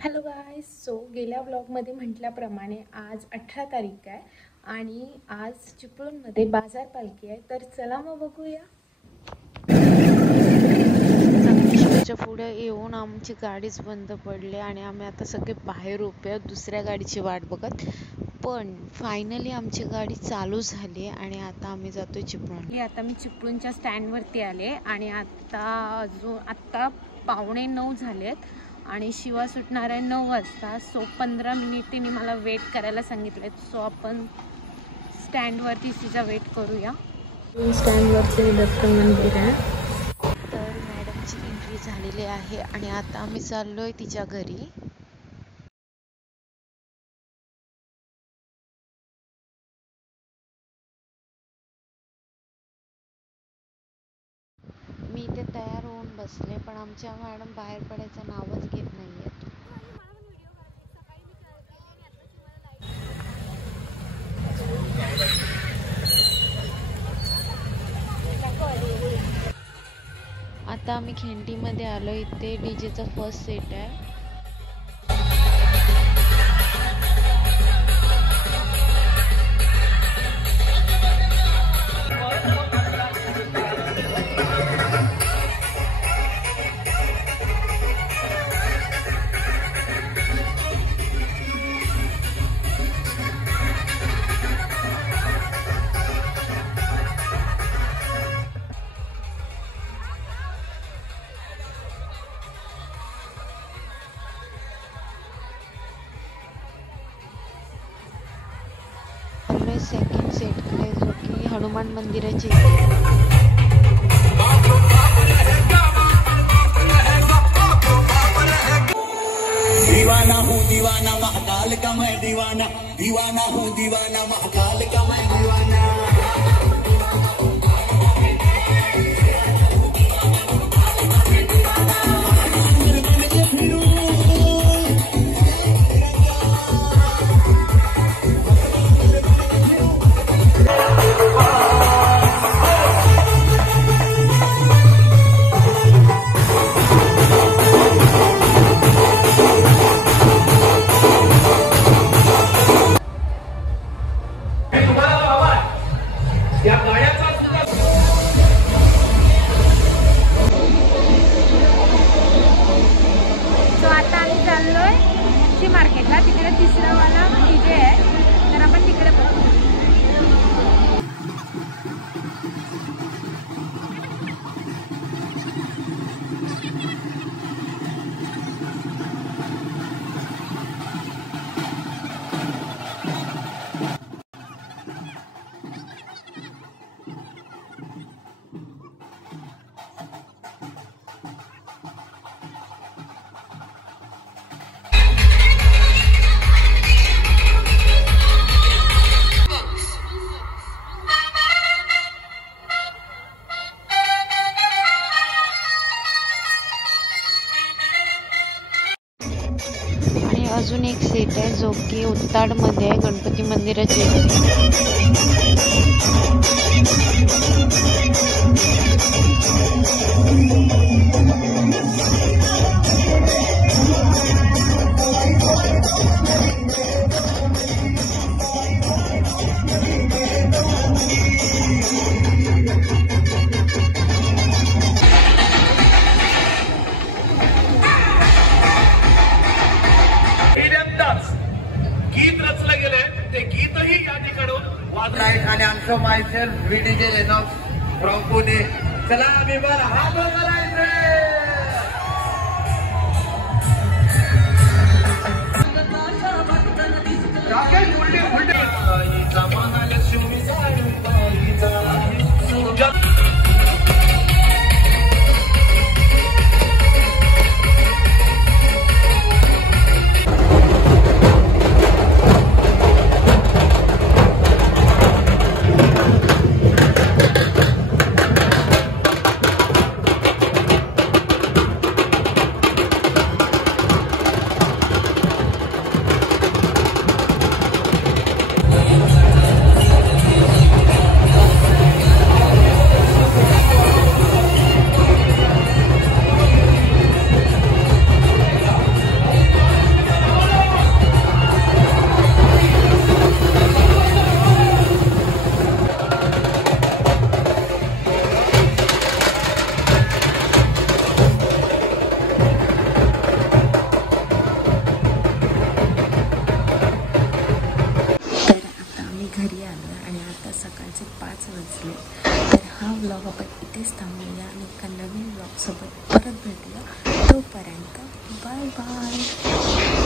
Hello guys. So गेल्या व्लॉगमध्ये म्हटल्याप्रमाणे आज 18 तारीख आहे आणि आज चिपळूणमध्ये बाजार पालखी आहे. तर चला मग बघूया. संकेश्वरच्या पुढे येऊन आमची गाडीच बंद पडली आणि आम्ही आता सगळे बाहेर उभे आहोत दुसऱ्या गाडीची वाट बघत. पण फायनली आमची गाडी चालू झाली आणि आता आम्ही जातोय चिपळूण. आता मी चिपळूणच्या स्टँडवरती आले आणि आता 9:15 झालेत आणि शिवा सुटणार आहे 9 वाजता. सो 15 मिनिटांनी मला वेट करायला सांगितलं. सो आपण स्टँडवरती तिचा वेट करूया. स्टँडवरती दत्त मंदिर आहे. तर मॅडमची एंट्री झालेली आहे आणि आता आम्ही चाललोय तिच्या घरी. मी इथे तयार होऊन बसले पण आमच्या मॅडम बाहेर पडायचं नावच घेत नाहीयेत. आता आम्ही खेंडीमध्ये आलो. इथे डीजेचा फर्स्ट सेट आहे. सेकंड सेट आहे जो की हनुमान मंदिराची. दीवाना हूँ दीवाना महाकाल का मैं दीवाना, दीवाना हूँ दीवाना महाकाल का मैं दीवाना. मार्केटला तिकडे तिसरा वाला डीजे आहे तर आपण तिकडे बघू. अजून एक सेट आहे जो की उत्ताडमध्ये आहे गणपती मंदिराची. And I'm sure myself, VDJ Lennox from Pune. चला अभी बार हाथ बनाएंगे. राकेश उल्टे उल्टे. वाजले. तर हा व्लॉग आपण इथेच थांबूया आणि एका नवीन व्लॉगसोबत परत भेटूया. तोपर्यंत बाय बाय.